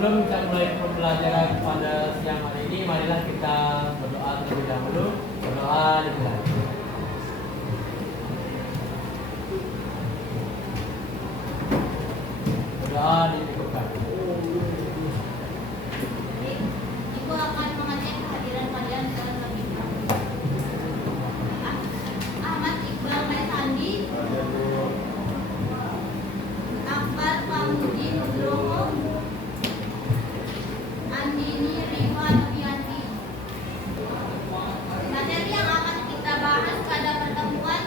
sebelum kita mulai pembelajaran pada siang hari ini, marilah kita berdoa terlebih dahulu. Berdoa dimulai. Berdoa dimulai. Ibu akan mengajak kehadiran kalian dalam kami. Ahmad Iqbal Maisandi, Akbar Pamudi Nugroho, Andini Riva Novianti. Materi yang akan kita bahas pada pertemuan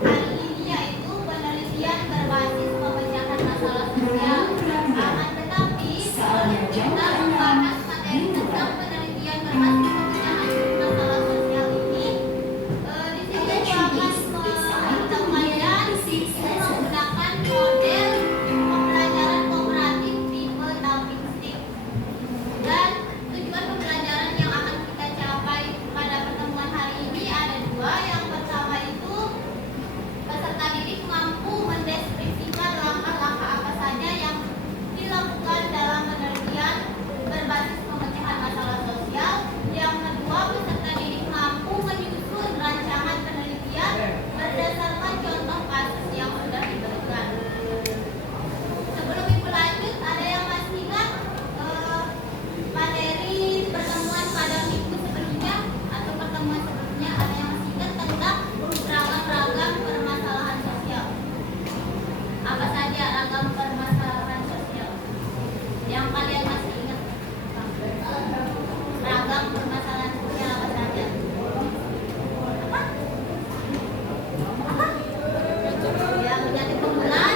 hari ini yaitu penelitian berbasis pemecahan masalah sosial. Akan tetapi sebelum kita membahas materi tentang penelitian berbasis pemecahan masalah sosial ini, di sini aku akan meminta kalian menggunakan model pembelajaran kooperatif tipe Talking Stick. Dan tujuan pembelajaran yang akan kita capai pada pertemuan hari ini ada dua. Yang pertama itu peserta didik mampu mendeskripsikan langkah-langkah apa saja yang dilakukan dalam penelitian berbasis pemecahan masalah sosial. Yang kedua, peserta didik mampu menyusun rancangan penelitian berdasarkan contoh kasus yang sudah diberikan. Sebelum ibu lanjut, ada yang masih ingat materi pertemuan pada minggu sebelumnya atau pertemuan sebelumnya, ada yang masih ingat tentang ragam-ragam permasalahan sosial? Apa saja ragam permasalahan sosial yang kalian masih ingat? Ragam permasalahan sosial apa saja? Apa? Apa? Ya, penyakit menular,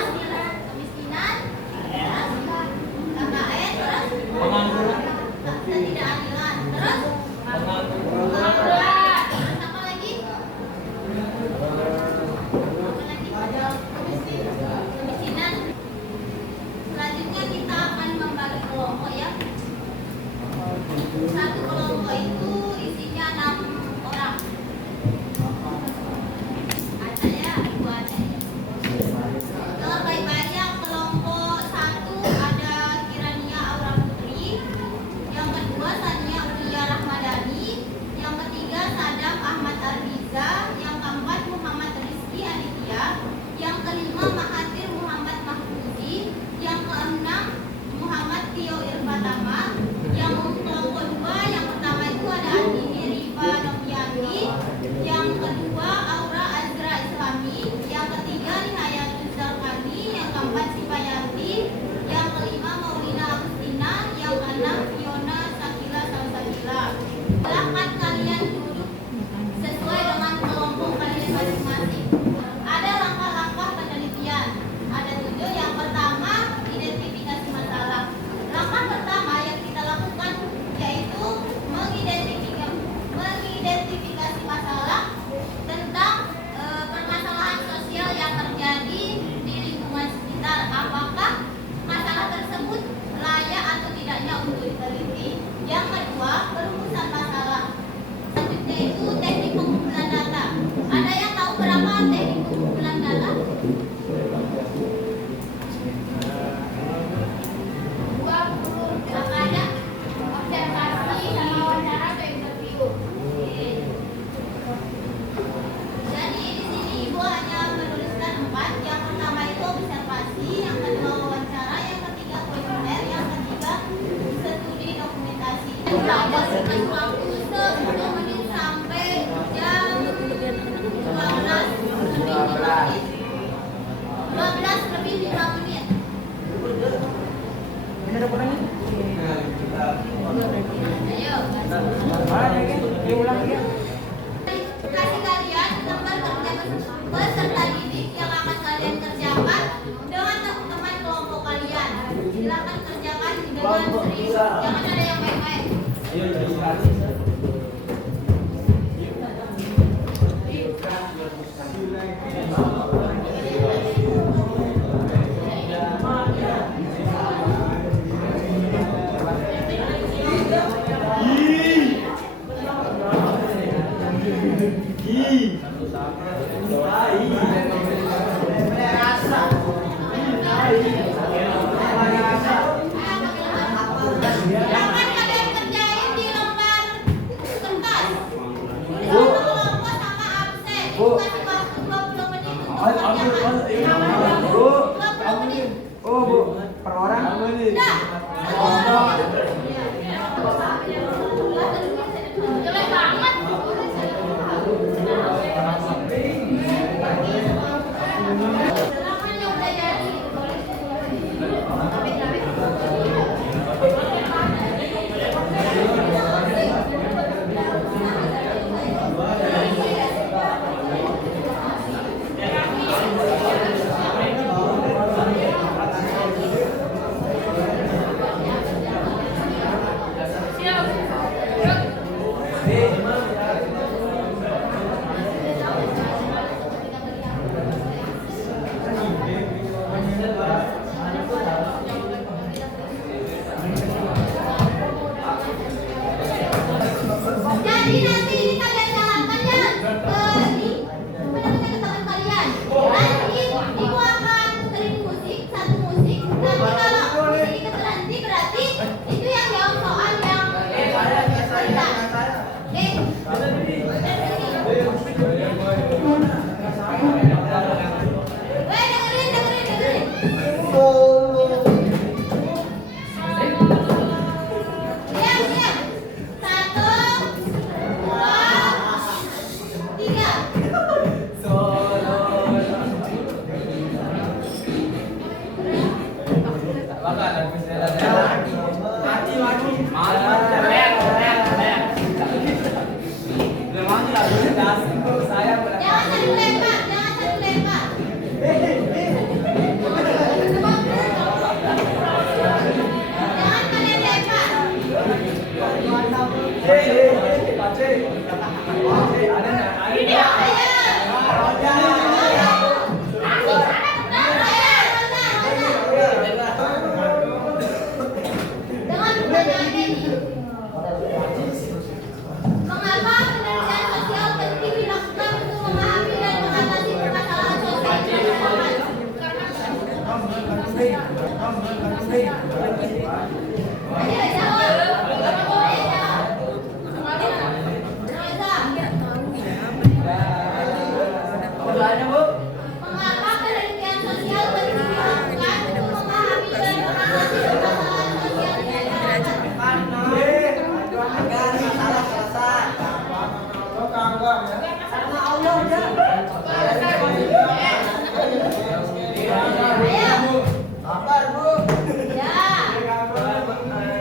kemiskinan, KKN, terus Pengangguran. ketidakadilan, terus Pengangguran. terus apa lagi? Kemiskinan. Selanjutnya kita akan membagi kelompok ya. Satu kelompok itu isinya 6 orang. Ada ya, ibu ada ya. Kalau baik-baiknya kelompok 1 ada Kirania Aura Putri, yang kedua Sania Ulia Rahmadani, yang ketiga Sadam Ahmad Arbiza, yang keempat Muhammad Rizky Aditya, yang kelima Mahathir Muhammad Mahfuzi, yang keenam Muhammad Tio Irfatama, yang kelompok 2 yang pertama itu ada Andini Riva Novianti, yang kedua Aura Azra Islami, yang ketiga Nihayatul Zarkani, yang keempat Sipayanti, yang kelima Maulina Agustina, yang keenam Fiona Sakila Salsabila. Silakan kalian duduk sesuai dengan kelompok kalian masing-masing. Ada langkah-langkah penelitian. Ada 7. Yang pertama, identifikasi masalah. Langkah pertama yang kita lakukan yaitu mengidentifikasi masalah tentang permasalahan sosial yang terjadi di lingkungan sekitar. Apakah masalah tersebut layak atau tidaknya untuk diteliti. Yang kedua, perumusan masalah. Selanjutnya itu teknik pengumpulan data. Ada yang tahu berapa teknik pengumpulan data? 20. Berapa ada? Observasi sama wawancara atau interview. Oke. Jadi di sini ibu hanya menuliskan 4. Yang pertama itu observasi, yang kedua wawancara, yang ketiga kuesioner, yang ketiga studi dokumentasi. Belajar sekitar waktu 10 menit sampai jam 12 lebih 5 menit. Ayo. Kasih kalian lembar kerja peserta didik yang akan kalian kerjakan dengan teman-teman kelompok kalian. Silakan kerjakan dengan serius. Jangan ada yang main-main. Akan kalian kerjain di lembar kertas. Tulis nama kelompok sama absen. Kasih waktu 20 menit untuk mengerjakan. 20 menit. Oh, Bu, per orang? Udah. Jelek banget. Silakan yang udah jadi. Jadi nanti ini kalian jalankan ya ini apa namanya ke teman kalian. Nanti ibu akan puterin musik, satu musik. Nanti kalau musik itu berhenti berarti itu yang jawab soal yang cerita. Dengerin. Diam. 1, 2, 3. Jangan saling lempar. Jangan kalian lempar. Dengan pertanyaan ini, mengapa penelitian sosial penting dilakukan untuk memahami dan mengatasi permasalahan sosial di masyarakat? Ayo jawab. Mengapa penelitian sosial penting dilakukan untuk memahami dan mengatasi permasalahan sosial di masyarakat? Ayo. Ya. Mengapa penelitian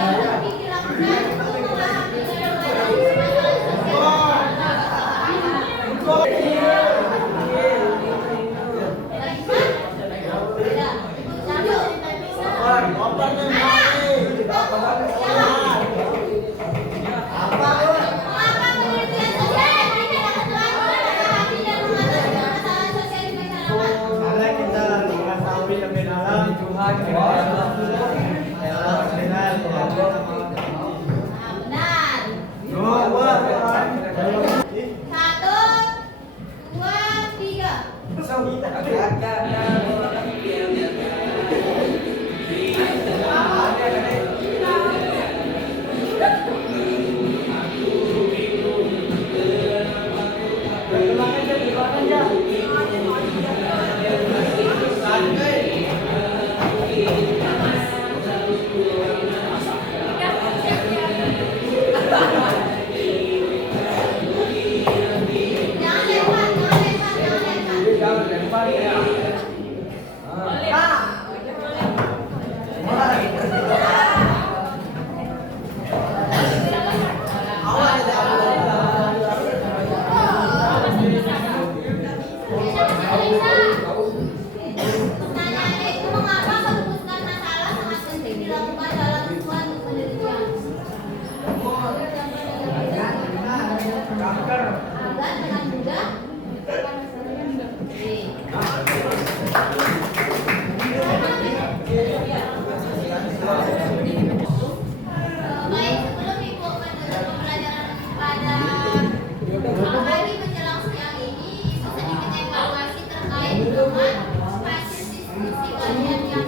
sosial penting dilakukan untuk memahami dan mengatasi permasalahan sosial? dengan hasil diskusi kalian yang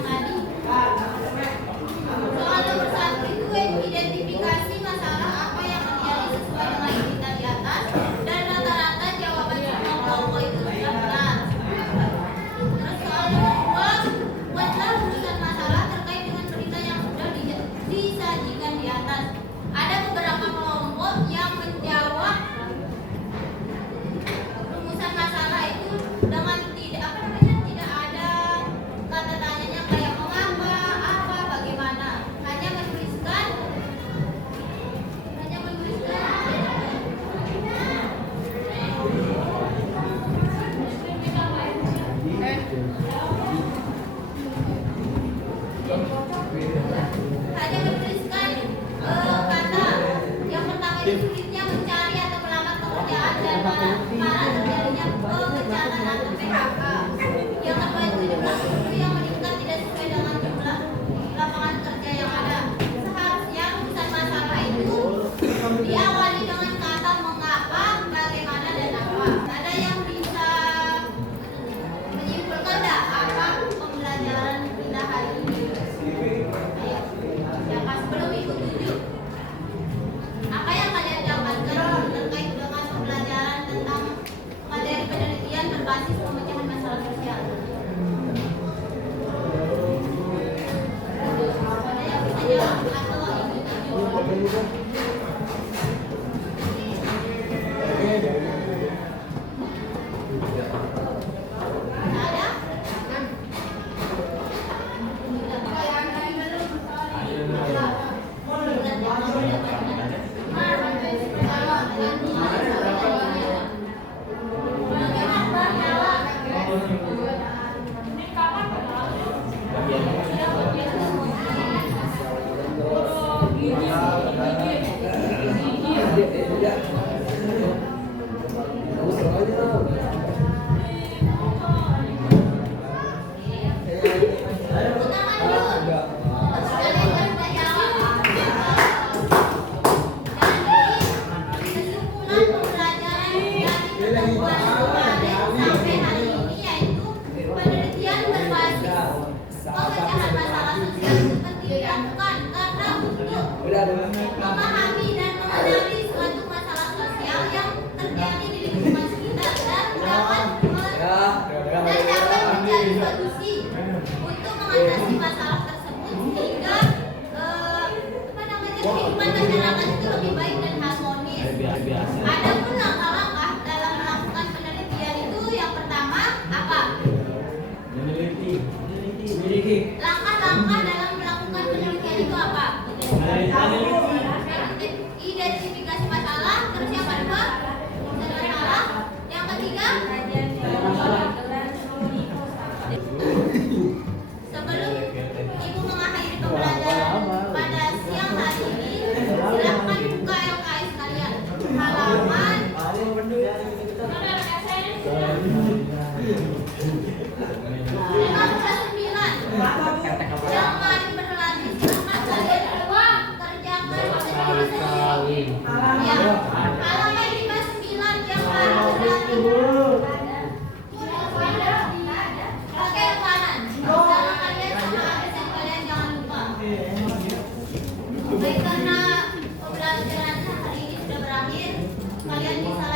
Memahami dan mengenali suatu masalah sosial yang terjadi di lingkungan sekitar dan dapat mencari solusi untuk mengatasi masalah tersebut sehingga kehidupan masyarakat itu lebih baik dan harmonis. Adapun langkah-langkah dalam melakukan penelitian itu yang pertama apa? Langkah-langkah dalam melakukan penelitian itu apa? Identifikasi masalah, terus yang kedua masalah, yang ketiga sebelum ibu mengakhiri pembelajaran pada siang hari ini, silakan buka LKS kalian halaman 59. Jangan berlari, silakan kalian kerjakan ya, halaman 59 yang harus berlari. Oke, kanan. Salah kalian sama absen kalian jangan lupa. Baik, karena pembelajaran hari ini sudah berakhir, kalian bisa